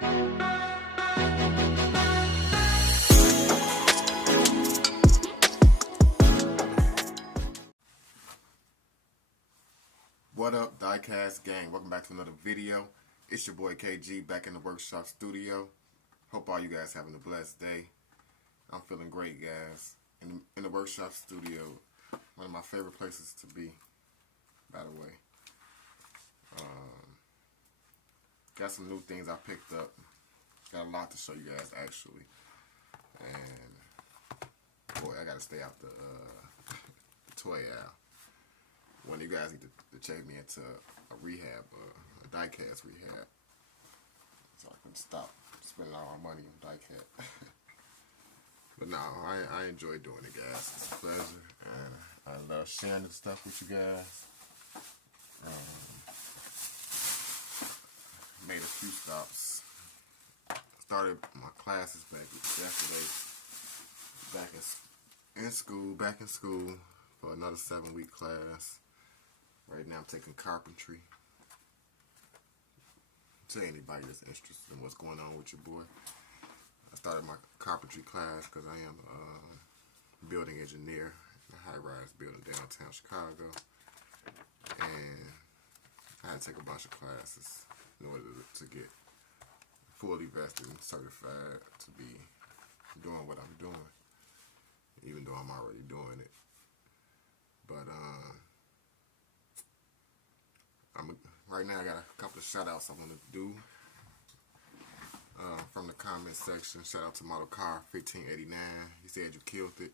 What up, Diecast gang? Welcome back to another video. It's your boy KG back in the workshop studio. Hope all you guys having a blessed day. I'm feeling great, guys. In the workshop studio, one of my favorite places to be, by the way. Got some new things I picked up. Got a lot to show you guys, actually. And, boy, I gotta stay out the toy aisle. One of you guys need to check me into a rehab, a diecast rehab, so I can stop spending all my money on diecast. But no, I enjoy doing it, guys. It's a pleasure, and I love sharing this stuff with you guys. Made a few stops. Started my classes back yesterday. Back in school for another 7-week class. Right now I'm taking carpentry. To anybody that's interested in what's going on with your boy. I started my carpentry class because I am a building engineer in a high-rise building downtown Chicago. And I had to take a bunch of classes in order to get fully vested and certified to be doing what I'm doing. Even though I'm already doing it. But right now I got a couple of shout outs I want to do from the comment section. Shout out to Model Car 1589. He said you killed it.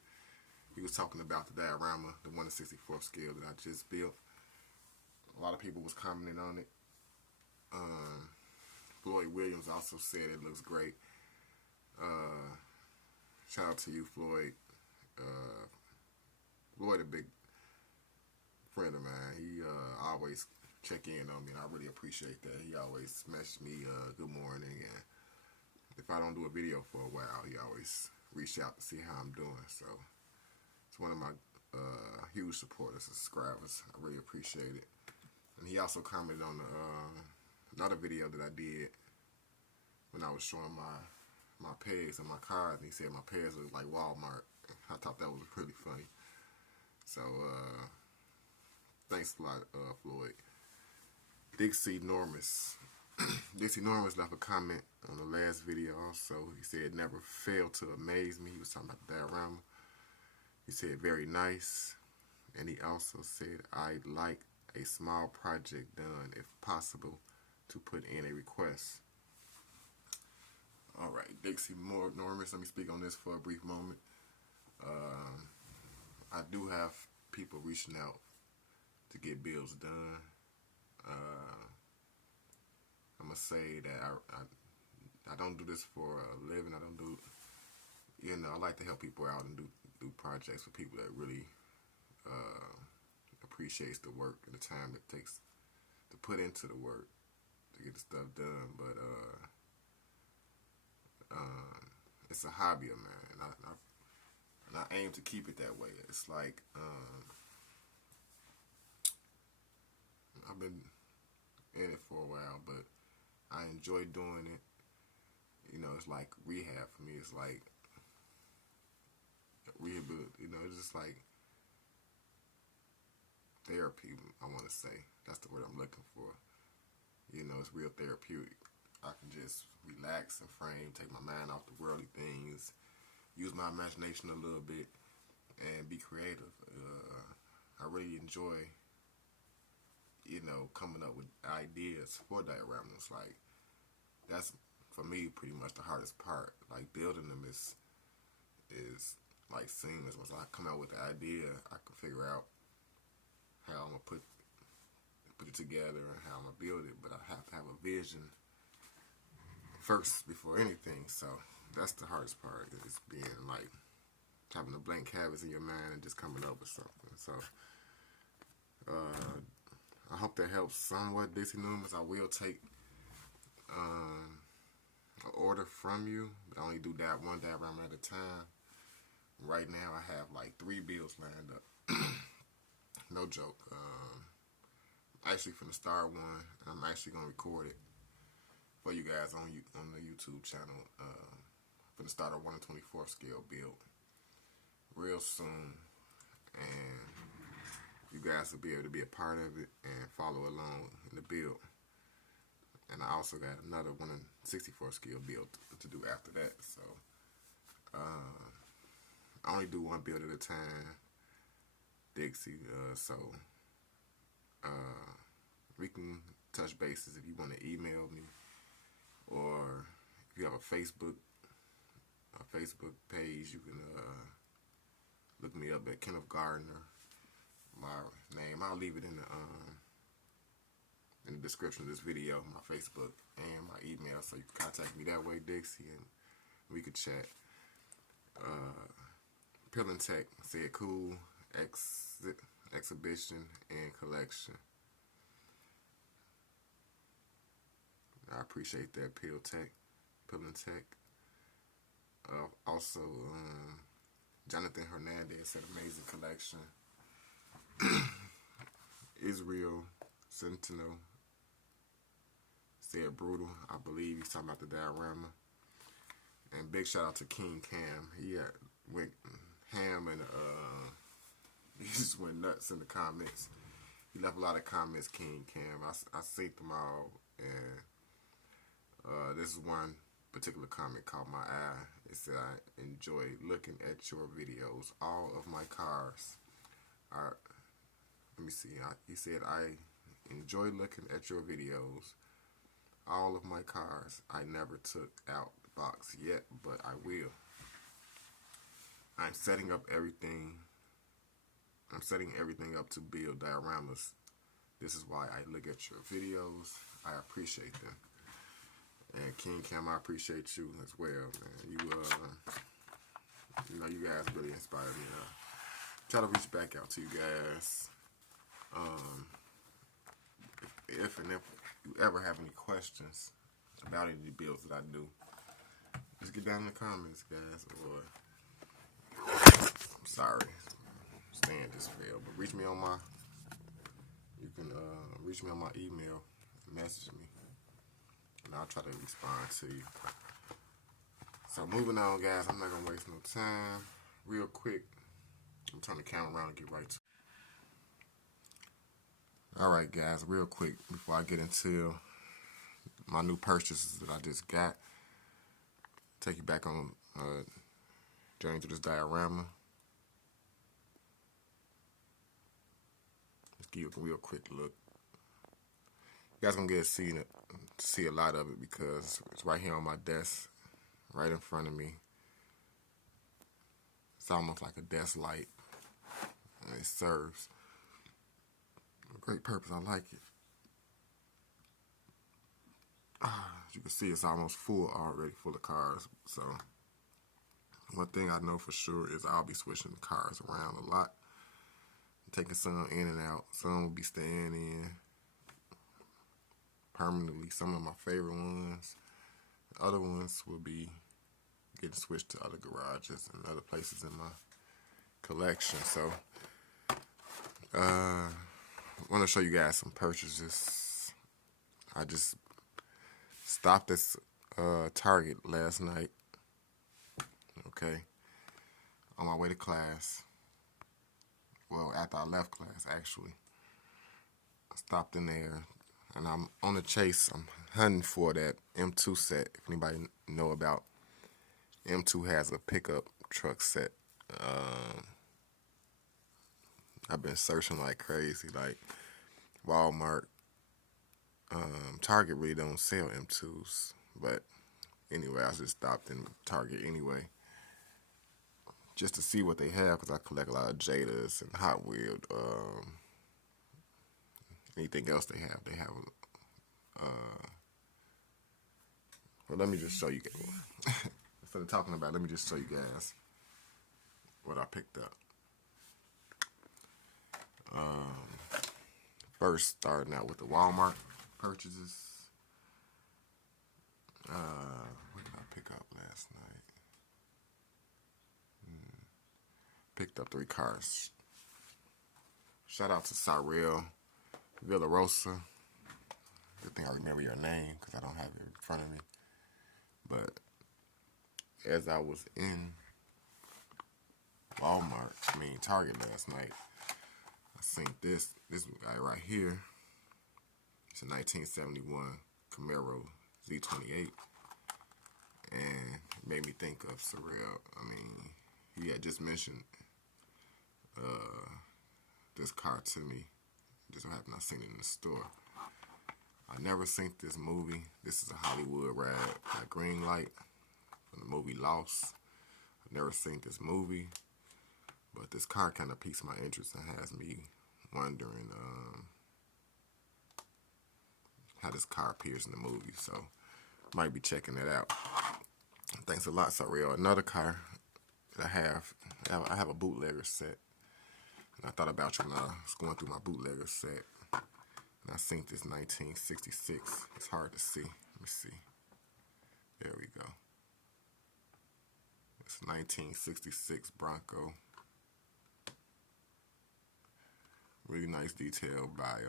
He was talking about the diorama, the 1/64th scale that I just built. A lot of people was commenting on it. Floyd Williams also said it looks great. Shout out to you, Floyd. Floyd, a big friend of mine. He always check in on me, and I really appreciate that. He always message me good morning, and if I don't do a video for a while, he always reach out to see how I'm doing. So it's one of my huge supporters, subscribers. I really appreciate it. And he also commented on another video that I did when I was showing my pegs and my cars, and he said my pegs look like Walmart. I thought that was pretty funny. So thanks a lot, Floyd. Dixie Normus. Dixie Normus left a comment on the last video also. He said it never failed to amaze me. He was talking about the diorama. He said very nice. And he also said I'd like a small project done if possible to put in a request. Alright, Dixie Normus, let me speak on this for a brief moment. I do have people reaching out to get bills done. I'm gonna say that I don't do this for a living. I don't do, I like to help people out and do projects for people that really appreciates the work and the time it takes to put into the work to get the stuff done. But it's a hobby of mine, and I aim to keep it that way. It's like I've been in it for a while, but I enjoy doing it. It's like rehab for me. It's like rehabilitation. It's just like therapy, I want to say. That's the word I'm looking for. It's real therapeutic. I can just relax and frame, take my mind off the worldly things, use my imagination a little bit, and be creative. I really enjoy, coming up with ideas for dioramas. Like, that's, for me, pretty much the hardest part. Like, building them is like seamless. Once I come out with the idea, I can figure out how I'm going to put it together and how I'm going to build it. But I have to have a vision first before anything. So that's the hardest part, is being like having a blank canvas in your mind and just coming up with something. So I hope that helps somewhat, Dixie Numbers. I will take an order from you, but I only do that one diagram at a time. Right now I have like 3 bills lined up. No joke. Actually finna start one, and I'm actually gonna record it for you guys on the YouTube channel. For the start of 1 to 24th scale build real soon, and you guys will be able to be a part of it and follow along in the build. And I also got another 1 in 64th scale build to do after that. So I only do one build at a time, Dixie. So we can touch bases if you want to email me, or if you have a Facebook page, you can look me up at Kenneth Gardner. My name, I'll leave it in the description of this video, my Facebook and my email, so you can contact me that way, Dixie, and we could chat. Pill and Tech said cool exhibition and collection. I appreciate that, Pill and Tech. Also, Jonathan Hernandez said amazing collection. Israel Sentinel said brutal. I believe he's talking about the diorama. And big shout out to King Cam. He went ham and he just went nuts in the comments. He left a lot of comments, King Cam. I synced them all, and this is one particular comment caught my eye. It said, I enjoy looking at your videos. All of my cars are, let me see, he said, I enjoy looking at your videos. All of my cars, I never took out the box yet, but I will. I'm setting everything up to build dioramas. This is why I look at your videos. I appreciate them. And King Cam, I appreciate you as well, man. You guys really inspired me. Try to reach back out to you guys. If you ever have any questions about any builds that I do, just get down in the comments, guys. Or I'm sorry, stand just failed. But reach me on my. You can reach me on my email, message me, and I'll try to respond to you. So moving on, guys. I'm not gonna waste no time. Real quick, I'm turn the camera around and get right to it. Alright, guys, real quick before I get into my new purchases that I just got, take you back on journey through this diorama. Let's give you a real quick look. You guys gonna get to see a lot of it because it's right here on my desk, right in front of me. It's almost like a desk light, and it serves a great purpose. I like it. As you can see, it's almost full already, full of cars. So one thing I know for sure is I'll be switching the cars around a lot, taking some in and out. Some will be staying in permanently, some of my favorite ones. Other ones will be getting switched to other garages and other places in my collection. So I want to show you guys some purchases. I just stopped at Target last night, okay, on my way to class. Well, after I left class, actually. I stopped in there, and I'm on the chase. I'm hunting for that M2 set. If anybody know about, M2 has a pickup truck set. I've been searching like crazy, like Walmart. Target really don't sell M2s, but anyway, I just stopped in Target anyway, just to see what they have, because I collect a lot of Jadas and Hot Wheels. Anything else they have. Well, let me just show you guys. Instead of talking about it, let me just show you guys what I picked up. First, starting out with the Walmart purchases. What did I pick up last night? Picked up 3 cars. Shout out to Cyril Villarosa. Good thing I remember your name because I don't have it in front of me. But as I was in Target last night, I seen this guy right here. It's a 1971 Camaro Z28, and it made me think of Surreal. I mean, he had just mentioned this car to me. Just so happened I seen it in the store. I never seen this movie. This is a Hollywood ride, like Green Light from the movie Lost. I've never seen this movie, but this car kind of piques my interest and has me wondering how this car appears in the movie. So, might be checking it out. Thanks a lot, Surreal. Another car that I have a bootlegger set. And I thought about you when I was going through my bootlegger set. And I seen this 1966. It's hard to see. Let me see. There we go. It's 1966 Bronco. Really nice detail by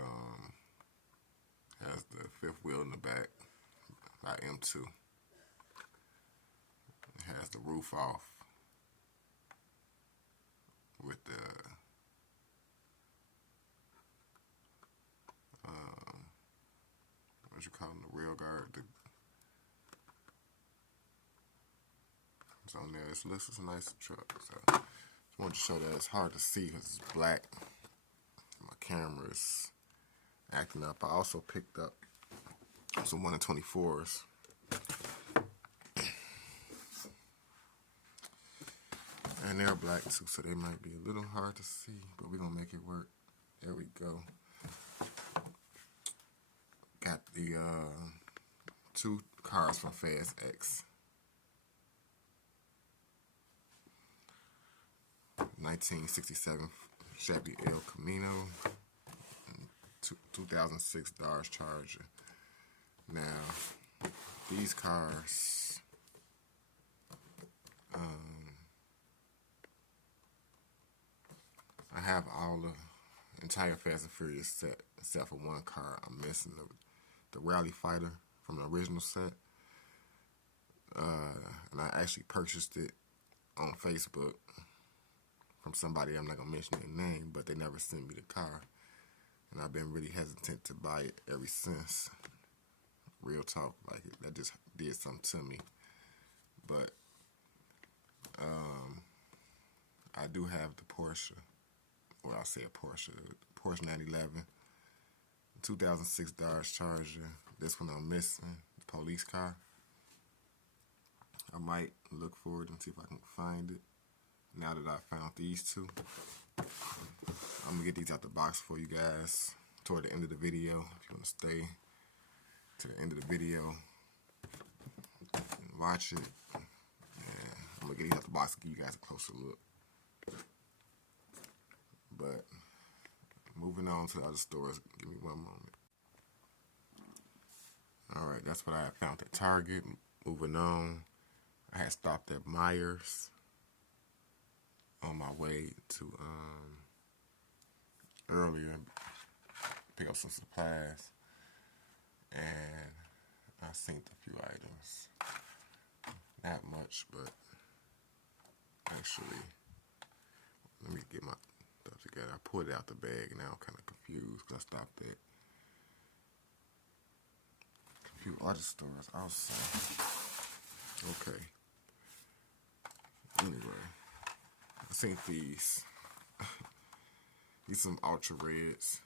has the fifth wheel in the back by M2. It has the roof off with the what you call them, the rail guard. It's on there. It's a nice truck. So just wanted to show that it's hard to see because it's black. My camera's acting up. I also picked up some 1/24s. And they're black too, so they might be a little hard to see, but we're gonna make it work. There we go. Got the two cars from Fast X. 1967 Chevy El Camino, 2006 Dodge Charger. Now, these cars, I have all the entire Fast and Furious set except for one car. I'm missing the Rally Fighter from the original set. And I actually purchased it on Facebook from somebody, I'm not going to mention their name, but they never sent me the car. And I've been really hesitant to buy it ever since. Real talk, like that just did something to me. But I do have the Porsche, or I'll say a Porsche 911, 2006 Dodge Charger. This one I'm missing, the police car. I might look for it and see if I can find it. Now that I found these two, I'm going to get these out the box for you guys toward the end of the video. If you want to stay to the end of the video and watch it. And I'm going to get these out the box and give you guys a closer look. But moving on to the other stores, give me one moment. Alright, that's what I found at Target. Moving on, I had stopped at Myers on my way to earlier pick up some supplies, and I seen a few items. Not much, but actually, let me get my stuff together. I pulled it out the bag, and now I'm kind of confused because I stopped at a few other stores also. Okay. Anyway, I seen these. These some ultra reds.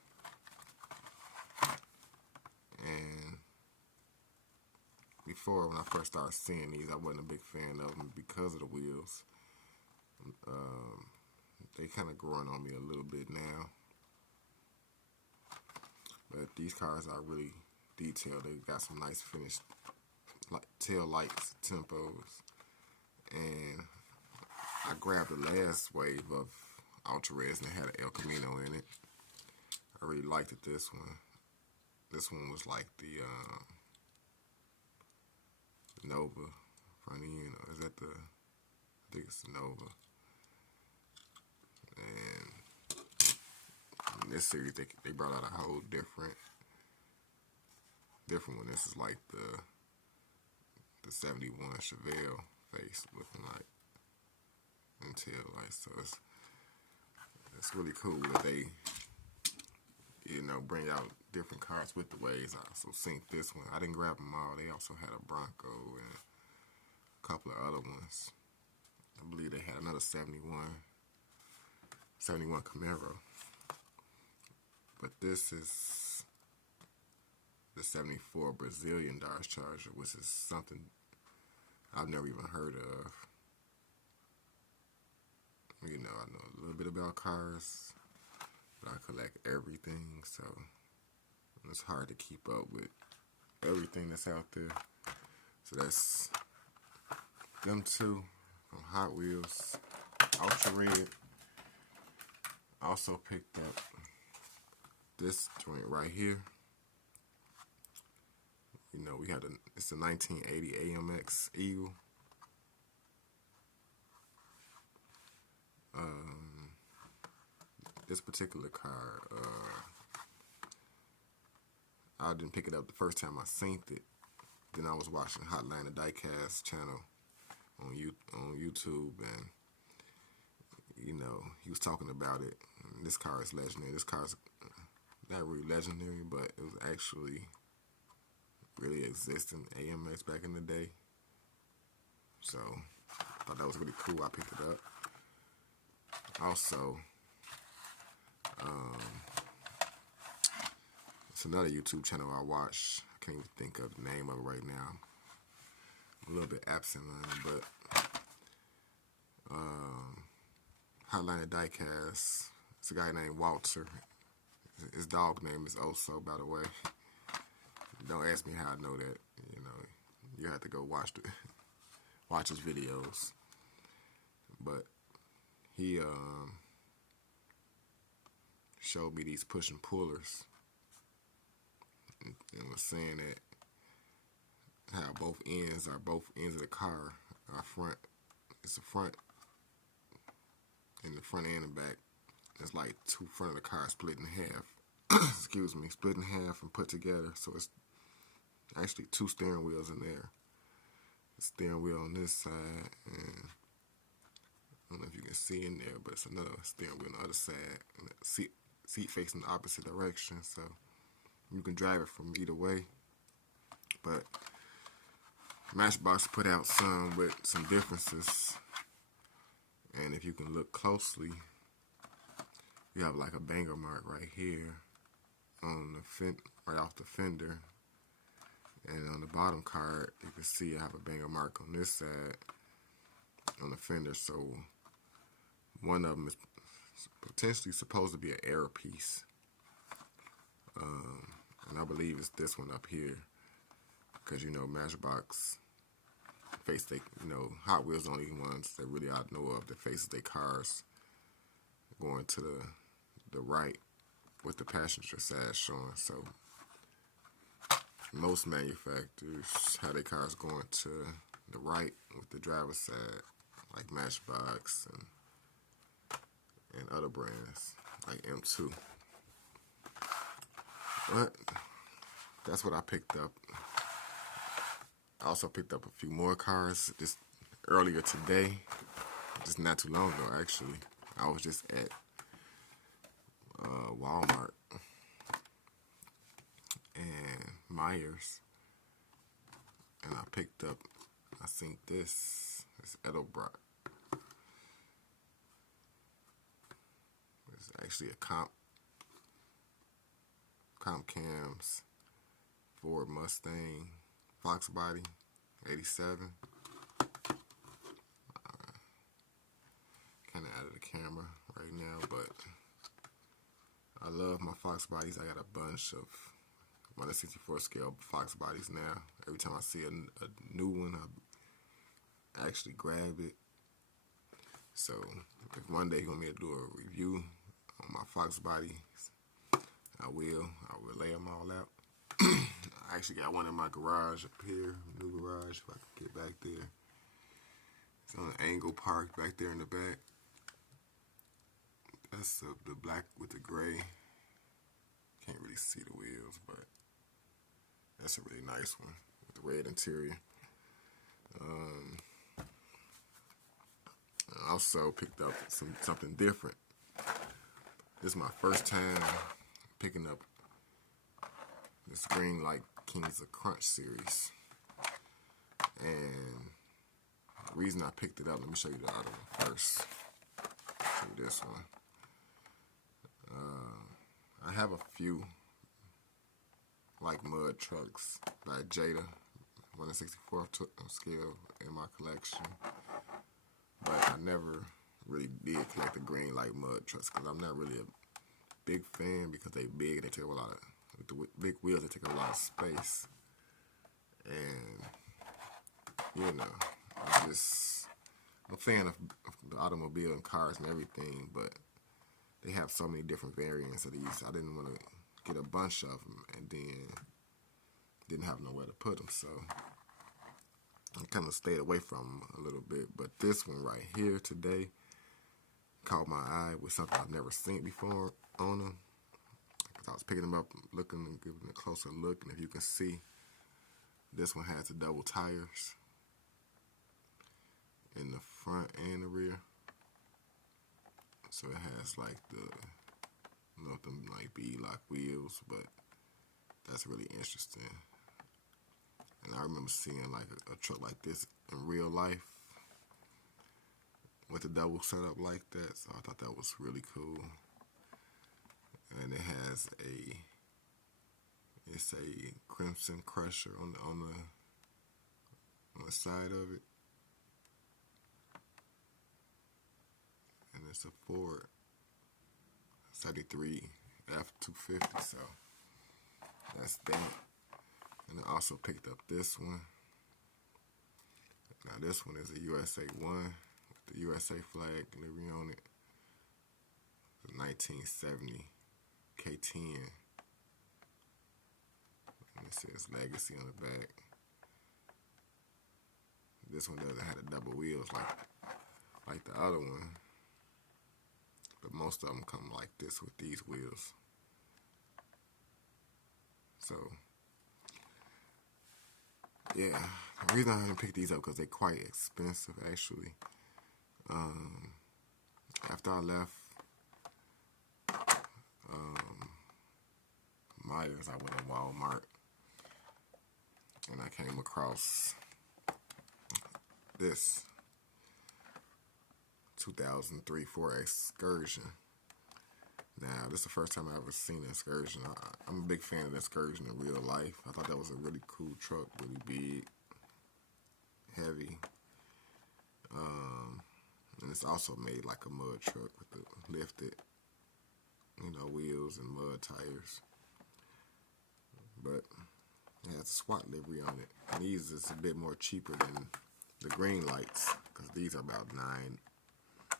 And before, when I first started seeing these, I wasn't a big fan of them because of the wheels. They kind of growing on me a little bit now. But these cars are really detailed. They got some nice finished tail lights, tempos. And I grabbed the last wave of Ultra Reds and it had an El Camino in it. I really liked it, this one. This one was like the Nova front end. Is that I think it's the Nova. And in this series, they brought out a whole different different one. This is like the 71 Chevelle face looking like and tail light. So it's really cool that they, you know, bring out different cars with the waves. I also seen this one. I didn't grab them all. They also had a Bronco and a couple of other ones. I believe they had another 71 Camaro. But this is the 74 Brazilian Dodge Charger, which is something I've never even heard of. You know, I know a little bit about cars, but I collect everything, so it's hard to keep up with everything that's out there. So that's them two from Hot Wheels. Ultra Red. Also picked up this joint right here. You know, it's a 1980 AMX Eagle. This particular car, I didn't pick it up the first time I synced it. Then I was watching Hotline the Diecast channel on YouTube, and you know, he was talking about it. And this car is legendary. This car is not really legendary, but it was actually really existing AMX back in the day. So I thought that was really cool. I picked it up. Also, it's another YouTube channel I watch. I can't even think of the name of it right now. I'm a little bit absent on it, but Hotline of Diecast. It's a guy named Walter. His dog name is Oso, by the way. Don't ask me how I know that. You know, you have to go watch his videos. But he showed me these push and pullers, and was saying that how both ends of the car are front. It's the front, and the front and the back. It's like two front of the car split in half. Excuse me, split in half and put together. So it's actually two steering wheels in there. The steering wheel on this side, and I don't know if you can see in there, but it's another steering wheel on the other side. And the seat facing the opposite direction, so you can drive it from either way. But Matchbox put out some with some differences, and if you can look closely, you have like a banger mark right here on the right off the fender, and on the bottom card you can see I have a banger mark on this side on the fender. So one of them is potentially supposed to be an error piece, and I believe it's this one up here, because you know Matchbox face Hot Wheels the only ones that really I know of that faces their cars going to the right with the passenger side showing. So most manufacturers have their cars going to the right with the driver's side, like Matchbox and other brands like M2. But that's what I picked up. I also picked up a few more cars just earlier today, just not too long ago actually. I was just at Walmart and Myers, and I seen this Edelbrock. It's actually a comp cams Ford Mustang Fox body, 87. Kind of out of the camera right now, but I love my Fox bodies. I got a bunch of 1/64 scale Fox bodies now. Every time I see a new one, I actually grab it. So if one day you want me to do a review on my Fox bodies, I will lay them all out. I actually got one in my garage up here, new garage, if I can get back there. It's on an angle parked back there in the back. That's the black with the gray. Can't really see the wheels, but That's a really nice one with the red interior. I also picked up something different. This is my first time picking up this Green Light Kings of Crunch series. And the reason I picked it up, let me show you the other one first. Show you this one. I have a few like mud trucks by Jada, 1/64th scale in my collection. But I never really did collect the Green Light mud trucks because I'm not really a big fan because they big. They take a lot of, with the big wheels, they take a lot of space. And, you know, I'm a fan of the automobile and cars and everything, but they have so many different variants of these. I didn't want to get a bunch of them and then didn't have nowhere to put them, so I kind of stayed away from them a little bit. But this one right here today caught my eye with something I've never seen before on them. Because I was picking them up, looking and giving a closer look, and if you can see, this one has the double tires in the front and the rear. So it has like the, them like bead-lock wheels, but that's really interesting. And I remember seeing like a truck like this in real life with the double setup like that, so I thought that was really cool. And it has it's a Crimson Crusher on the side of it. And it's a Ford 73 F250, so that's that. And I also picked up this one. Now this one is a USA 1 with the USA flag delivery on it. The 1970 K10. And it says Legacy on the back. This one doesn't have the double wheels like the other one. But most of them come like this with these wheels. So, yeah, the reason I didn't pick these up because they're quite expensive actually. After I left Myers, I went to Walmart and I came across this 2003 Ford Excursion. Now, this is the first time I ever seen an Excursion. I'm a big fan of the Excursion in real life. I thought that was a really cool truck, really big, heavy. And it's also made like a mud truck with the lifted, wheels and mud tires. But it has a SWAT livery on it. And these is a bit more cheaper than the Green Lights because these are about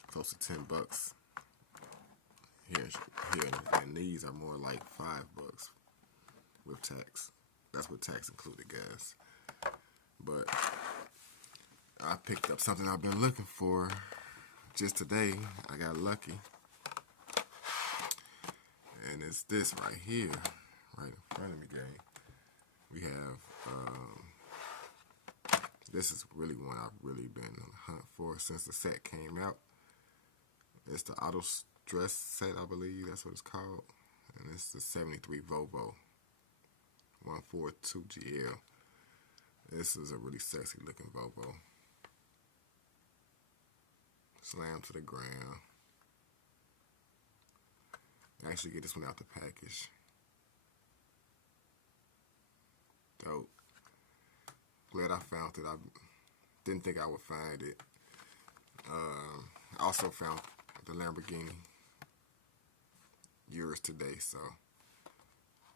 close to $10 here, and these are more like $5 with tax. That's with tax included, guys. But I picked up something I've been looking for just today. I got lucky, and it's this right here, right in front of me, gang. We have this is really one I've really been on the hunt for since the set came out. It's the Auto Stress set, I believe that's what it's called. And it's the 73 Volvo 142 GL. This is a really sexy looking Volvo. Slam to the ground. Actually get this one out the package. Dope. Glad I found it. I didn't think I would find it. I also found the Lamborghini Urus today, so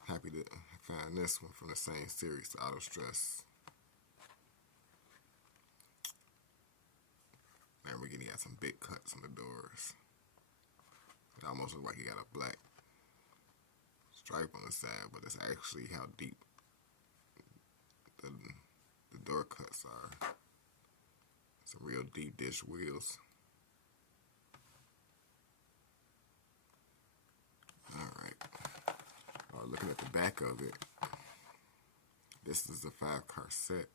happy to find this one from the same series, the Auto Stress. Lamborghini got some big cuts on the doors. It almost looks like he got a black stripe on the side, but it's actually how deep the door cuts are. Some real deep dish wheels. Alright. Looking at the back of it, This is the 5-car set.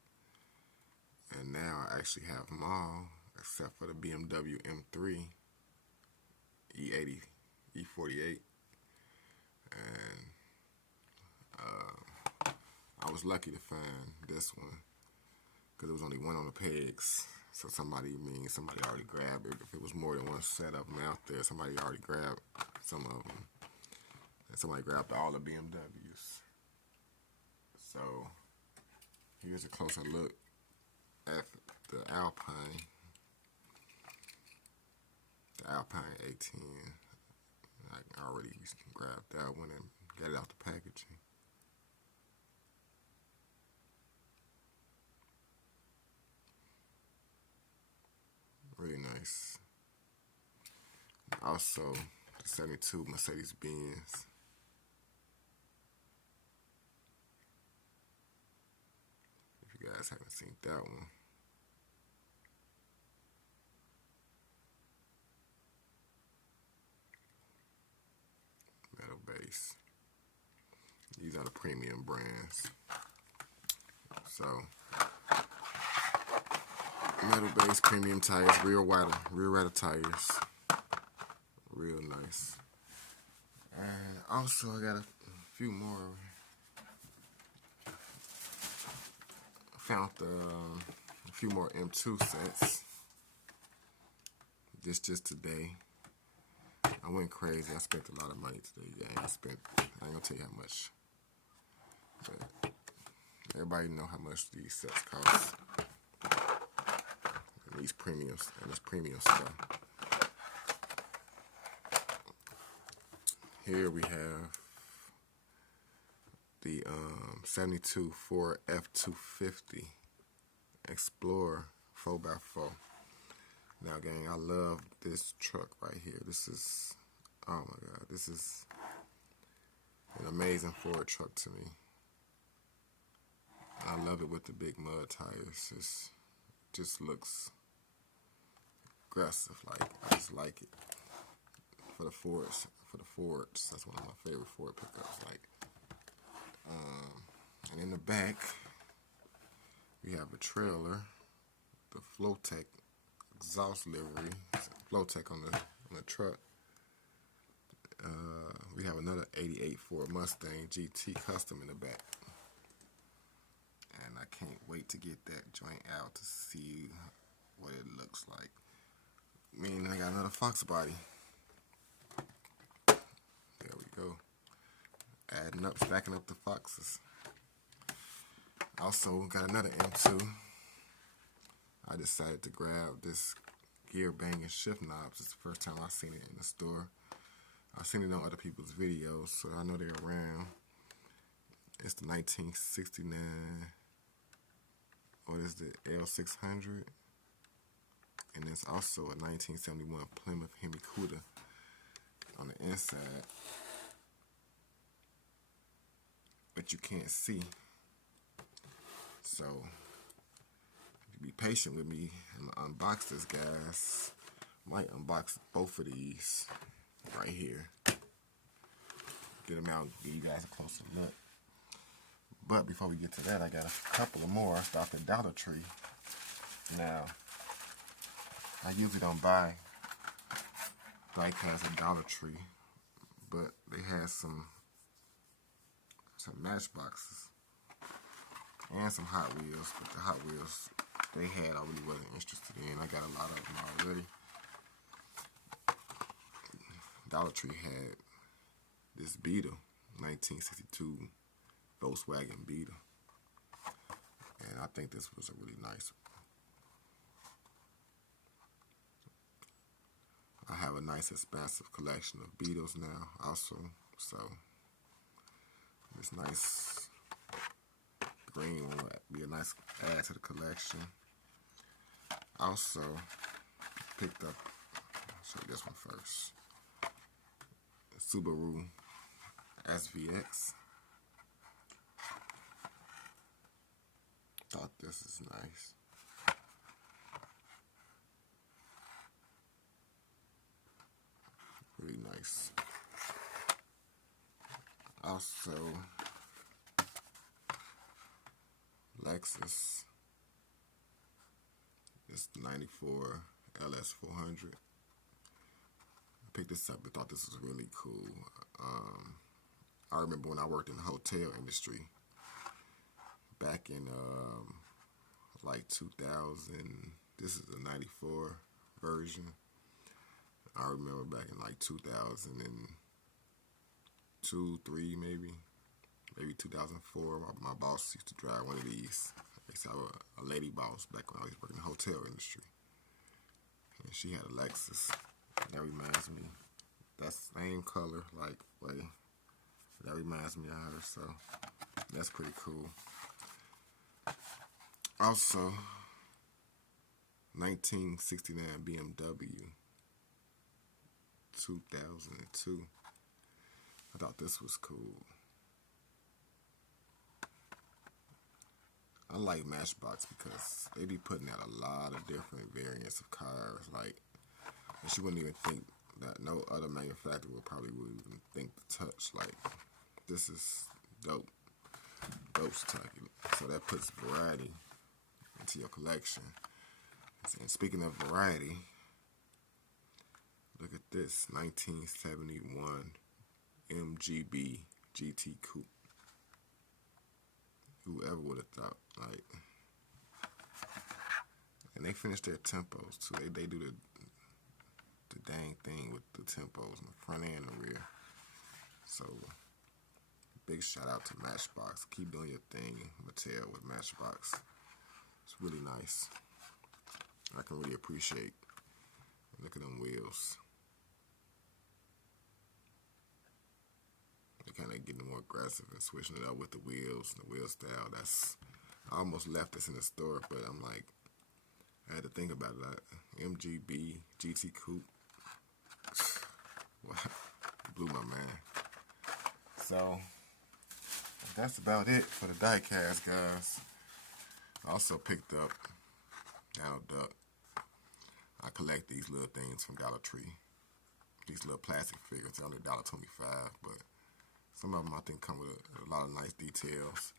And now I actually have them all, except for the BMW M3, E80, E48. And I was lucky to find this one because there was only one on the pegs. So somebody already grabbed it. If it was more than one set of them out there, somebody already grabbed some of them. And somebody grabbed all the BMWs. So here's a closer look at the Alpine. The Alpine A10. I already grabbed that one and got it out the packaging. Really nice. Also, the 72 Mercedes-Benz. If you guys haven't seen that one. Metal base. These are the premium brands. So, metal base premium tires, rear wider tires. Real nice. And also I got a few more. Found a few more M2 sets. Just today. I went crazy. I spent a lot of money today. Yeah, I ain't gonna tell you how much. But everybody know how much these sets cost. And these premiums and this premium stuff. Here we have the 72 Ford F250 Explorer 4x4. Now, gang, I love this truck right here. This is, oh my God, this is an amazing Ford truck to me. I love it with the big mud tires. It just looks aggressive. Like, I just like it. For the Fords, that's one of my favorite Ford pickups. Like, and in the back, we have a trailer, the Flowtech exhaust livery, Flowtech on the truck. We have another '88 Ford Mustang GT Custom in the back, and I can't wait to get that joint out to see what it looks like. I got another Fox body. There we go. Adding up, stacking up the Foxes. Also got another M2. I decided to grab this gear banging shift knobs. It's the first time I've seen it in the store. I've seen it on other people's videos, so I know they're around. It's the 1969, what is it, L600. And it's also a 1971 Plymouth Hemi Cuda on the inside. But you can't see. So, be patient with me and unbox this, guys. Might unbox both of these right here. Get them out and give you guys a closer look. But before we get to that, I got a couple of more. I stopped at Dollar Tree. Now, I usually don't buy Diecast at Dollar Tree, but they had some Matchboxes and some Hot Wheels, but the Hot Wheels they had I really wasn't interested in. I got a lot of them already. Dollar Tree had this Beetle, 1962 Volkswagen Beetle, and I think this was a really nice one. I have a nice expansive collection of Beetles now also, so this nice green one will be a nice add to the collection. Also picked up, I'll show you this one first, Subaru SVX. Thought this is nice. Really nice. Also Lexus. It's 94 LS 400. I picked this up and thought this was really cool. I remember when I worked in the hotel industry back in like 2000. This is a 94 version. I remember back in like 2002, 3 maybe 2004. My boss used to drive one of these. I used to have a lady boss back when I was working in the hotel industry, and she had a Lexus. That reminds me, that same color, like way. That reminds me of her, so that's pretty cool. Also, 1969 BMW 2002. I thought this was cool. I like Matchbox because they be putting out a lot of different variants of cars. Like, and you wouldn't even think that no other manufacturer would even think to touch. Like, this is dope. Dope stuff. So that puts variety into your collection. And speaking of variety, look at this 1971 MGB GT Coupe. Whoever would have thought, like, and they finish their tempos too. They do the dang thing with the tempos in the front and the rear. So big shout out to Matchbox. Keep doing your thing, Mattel, with Matchbox. It's really nice. I can really appreciate. Look at them wheels. They're kind of getting more aggressive and switching it up with the wheels, the wheel style. I almost left this in the store, but I'm like, I had to think about it. Like, MGB GT Coupe. Wow, blew my mind. So that's about it for the Diecast, guys. I also picked up Donald Duck. I collect these little things from Dollar Tree. These little plastic figures. They're only $1.25, but some of them I think come with a lot of nice details.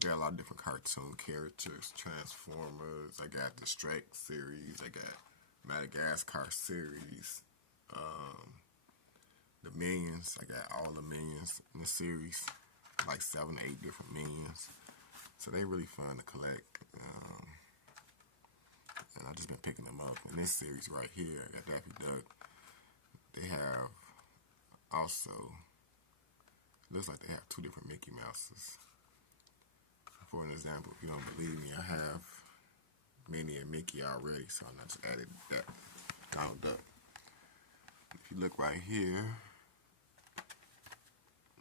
Got a lot of different cartoon characters, Transformers. I got the Shrek series. I got Madagascar series. The Minions. I got all the Minions in the series. Like 7 or 8 different Minions. So they really fun to collect. And I've just been picking them up. In this series right here, I got Daffy Duck. They have also, looks like they have 2 different Mickey Mouses. For an example, if you don't believe me, I have Minnie and Mickey already, so I just added that Donald Duck. If you look right here,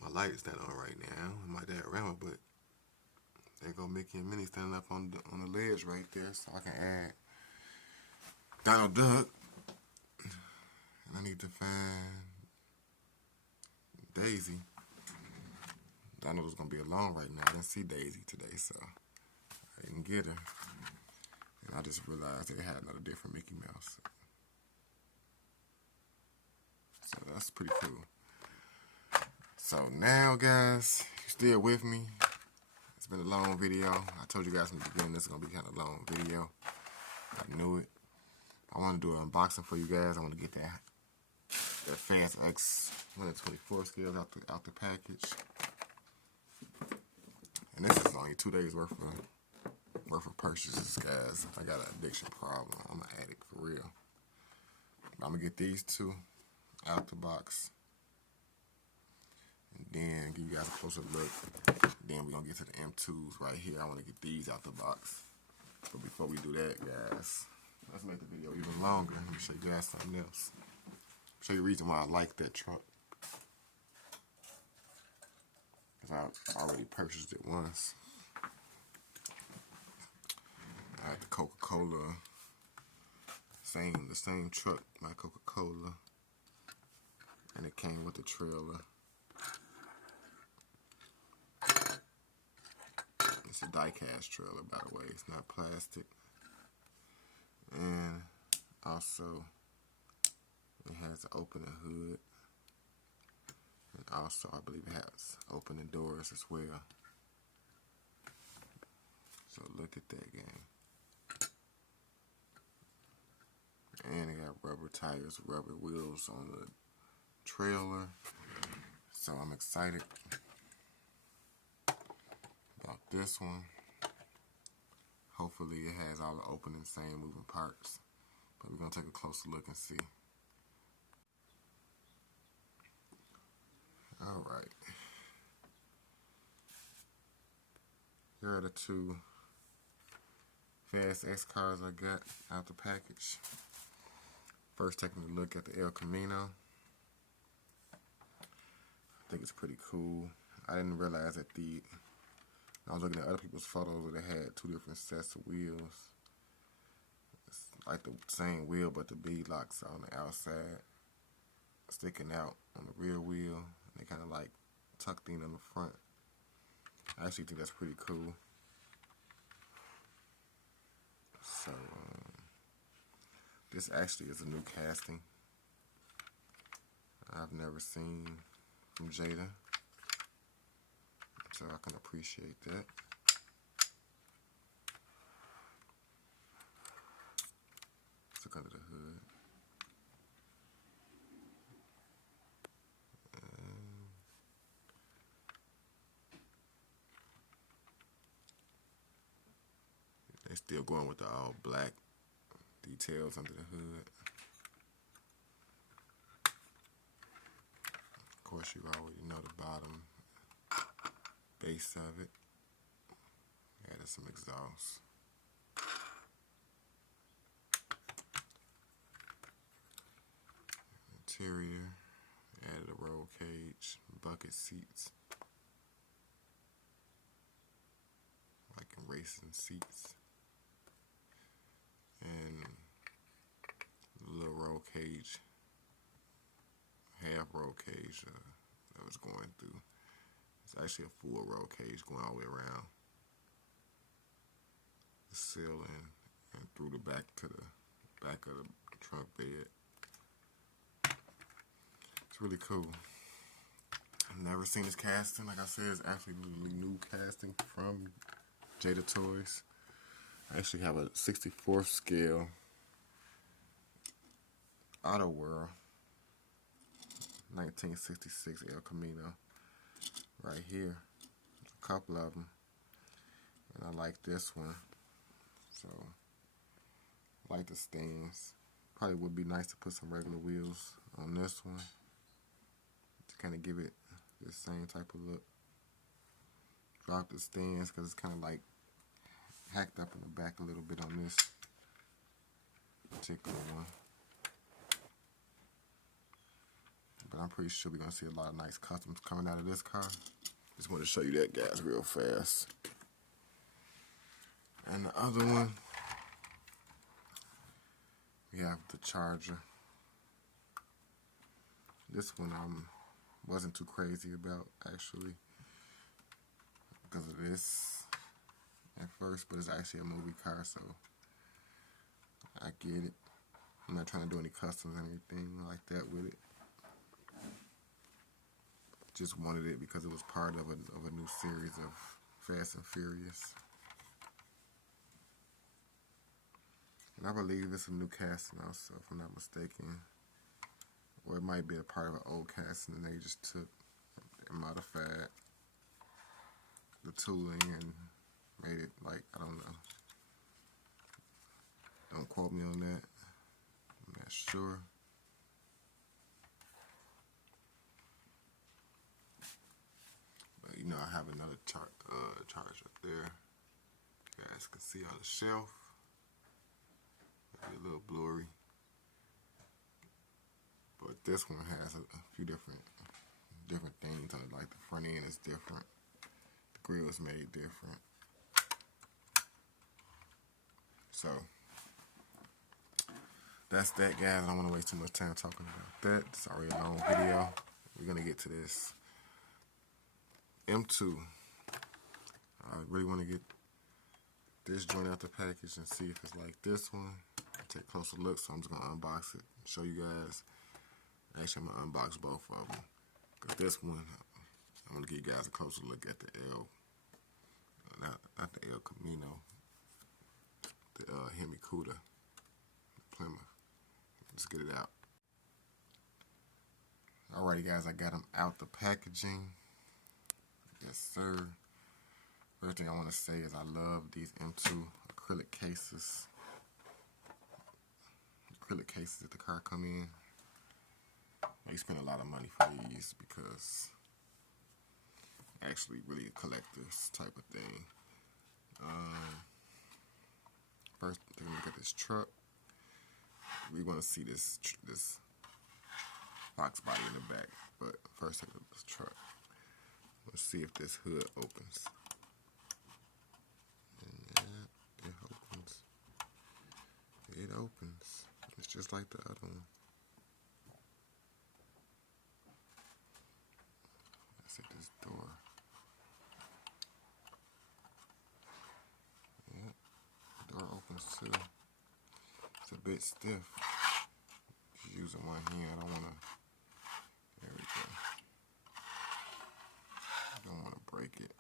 my light is not on right now. I might add around, but there go Mickey and Minnie standing up on the ledge right there, so I can add Donald Duck. And I need to find Daisy. I know it was going to be alone right now. I didn't see Daisy today, so I didn't get her. And I just realized they had another different Mickey Mouse. So that's pretty cool. So now, guys, you still with me? It's been a long video. I told you guys in the beginning this is going to be kind of a long video. I knew it. I want to do an unboxing for you guys. I want to get that Fast X 124 scales out the package. And this is only 2 days worth of purchases, guys. I got an addiction problem. I'm an addict for real. I'm gonna get these 2 out the box, and then give you guys a closer look. Then we're gonna get to the M2s right here. I want to get these out the box. But before we do that, guys, let's make the video even longer. Let me show you guys something else. Show you the reason why I like that truck. Because I already purchased it once. I had the Coca-Cola, the same truck, my Coca-Cola, and it came with the trailer. It's a Diecast trailer, by the way. It's not plastic. And also, it has an opening hood. And also, I believe it has opening doors as well. look at that game. And they got rubber tires, rubber wheels on the trailer. So I'm excited about this one. Hopefully it has all the open and same moving parts. But we're going to take a closer look and see. Alright. Here are the two Fast X cars I got out the package. First, taking a look at the El Camino. I think it's pretty cool. I didn't realize that I was looking at other people's photos where they had two different sets of wheels. It's like the same wheel, but the bead locks are on the outside, sticking out on the rear wheel. And they kind of like tucked in on the front. I actually think that's pretty cool. So, this actually is a new casting I've never seen from Jada. So I can appreciate that. Let's look under the hood. They're still going with the all black details under the hood. Of course, you already know the bottom base of it. Added some exhaust. Interior, added a roll cage, bucket seats, like in racing seats, and a little roll cage, half roll cage that was going through. It's actually a full roll cage going all the way around the ceiling and through the back to the back of the trunk bed. It's really cool. I've never seen this casting. Like I said, it's actually a new casting from Jada Toys. I actually have a 64th scale Auto World 1966 El Camino right here. There's a couple of them, and I like this one. So I like the stands. Probably would be nice to put some regular wheels on this one to kind of give it the same type of look. Drop the stands because it's kind of like hacked up in the back a little bit on this particular one. But I'm pretty sure we're going to see a lot of nice customs coming out of this car. Just wanted to show you that, guys, real fast. And the other one, we have the Charger. This one wasn't too crazy about, actually, because of this at first, but it's actually a movie car, so I get it. I'm not trying to do any customs or anything like that with it. Just wanted it because it was part of a new series of Fast and Furious. And I believe it's a new casting also, if I'm not mistaken. Or it might be a part of an old casting and they just took and modified the tooling and made it like, I don't know. Don't quote me on that. I'm not sure. But you know, I have another charge up there. You guys can see on the shelf. Maybe a little blurry. But this one has a few different things on it. Like the front end is different. The grill is made different. So that's that, guys. I don't want to waste too much time talking about that. It's already a long video. We're gonna get to this M2. I really want to get this joint out the package and see if it's like this one. Take a closer look, so I'm just gonna unbox it, show you guys. Actually, I'm gonna unbox both of them. Cause this one, I'm gonna give you guys a closer look at the not the El Camino, Barracuda, Plymouth. Let's get it out. Alrighty, guys, I got them out the packaging. Yes, sir. First thing I want to say is I love these M2 acrylic cases. Acrylic cases that the car come in. You spend a lot of money for these because actually really a collector's type of thing. First, take a look at this truck. We want to see this box body in the back, but first take a look at this truck. Let's see if this hood opens. And yeah, it opens. It opens. It's just like the other one. Let's hit this door. Yeah, the door opens too. It's a bit stiff. Just using one hand. I don't want to. There we go. I don't want to break it.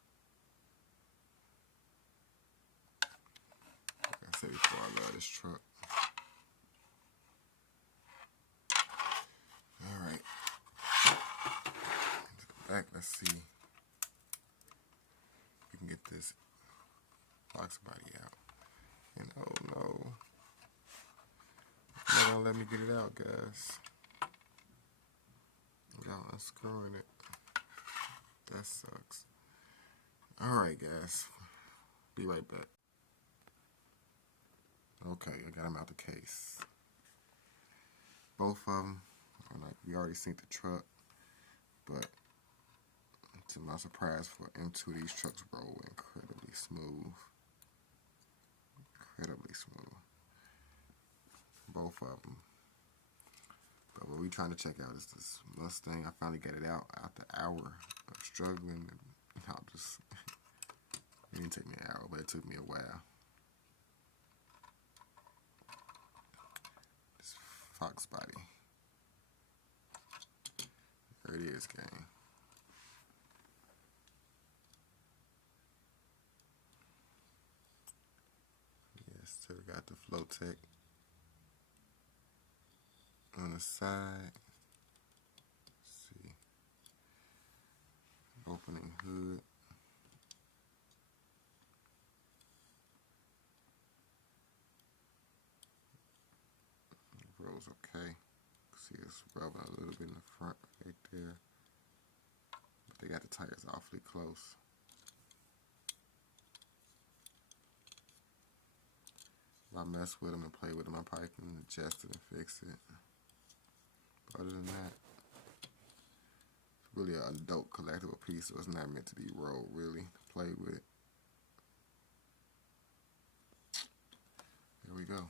Like I said before, I love this truck. Alright. Back, let's see if we can get this box body out. And oh no. They're not gonna let me get it out, guys. Without unscrewing it. That sucks. Alright, guys. Be right back. Okay, I got them out the case. Both of them are like, we already seen the truck, but to my surprise for M2, these trucks roll incredibly smooth. Incredibly smooth. Both of them. But what we trying to check out is this Mustang. I finally got it out after an hour of struggling. And I'll just, it didn't take me an hour, but it took me a while. This Fox body. There it is, gang. Yes, so we got the Flowtech on the side. Let's see. Opening hood. Rolls okay. See it's rubbing a little bit in the front right there. But they got the tires awfully close. If I mess with them and play with them, I probably can adjust it and fix it. But other than that, it's really an adult collectible piece, so it's not meant to be rolled really to play with. There we go.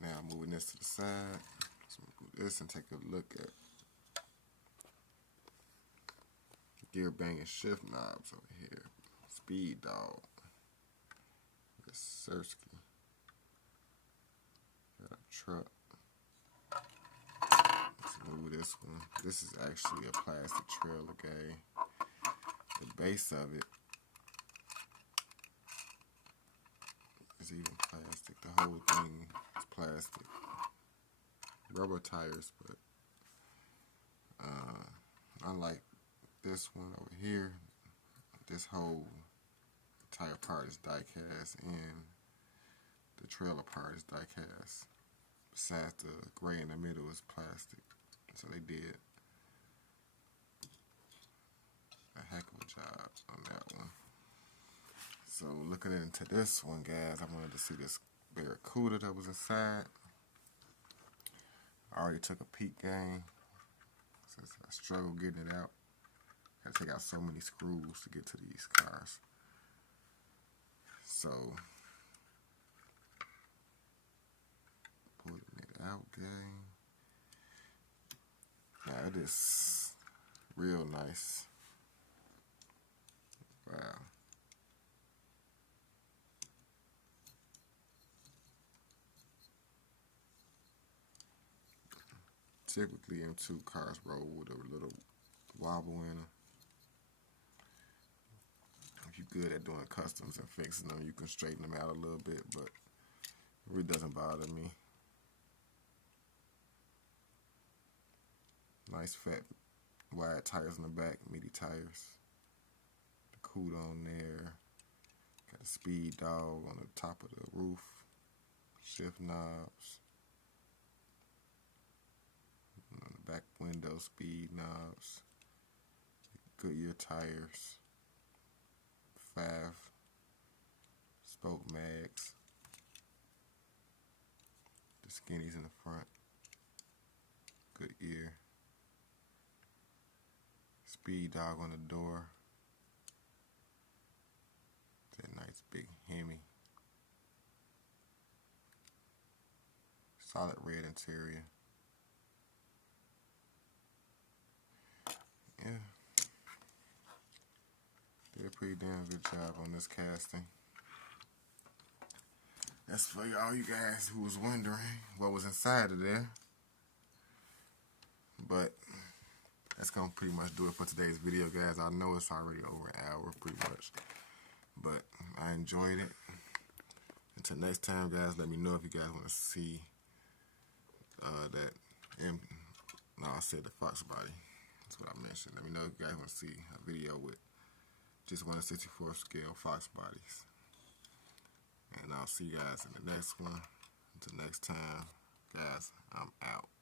Now moving this to the side. So we'll move this and take a look at gear bang and shift knobs over here. Speed dog. The Sersky. Got a truck. Let's move this one. This is actually a plastic trailer gay. The base of it is even plastic. The whole thing is plastic. Rubber tires, but unlike this one over here, this whole tire part is diecast and the trailer part is diecast. Besides the gray in the middle is plastic. So they did a heck of a job on that one. So looking into this one, guys, I wanted to see this Barracuda that was inside. I already took a peek, gang. Since I struggled getting it out. I had to take out so many screws to get to these cars. So pulling it out, gang. Now it is real nice. Wow. Typically M2 cars roll with a little wobble in them. If you're good at doing customs and fixing them, you can straighten them out a little bit, but It really doesn't bother me. Nice fat wide tires in the back, meaty tires. The CUDA on there. Got a speed dog on the top of the roof. Shift knobs. On the back window, speed knobs. Goodyear tires. 5 spoke mags. The skinnies in the front. Goodyear. Speed dog on the door. That nice big Hemi. Solid red interior. Yeah. Did a pretty damn good job on this casting. That's for all you guys who was wondering what was inside of there. But that's going to pretty much do it for today's video, guys. I know it's already over an hour, pretty much. But I enjoyed it. Until next time, guys, let me know if you guys want to see I said the Fox body. That's what I mentioned. Let me know if you guys want to see a video with just 1/64 scale Fox bodies. And I'll see you guys in the next one. Until next time, guys, I'm out.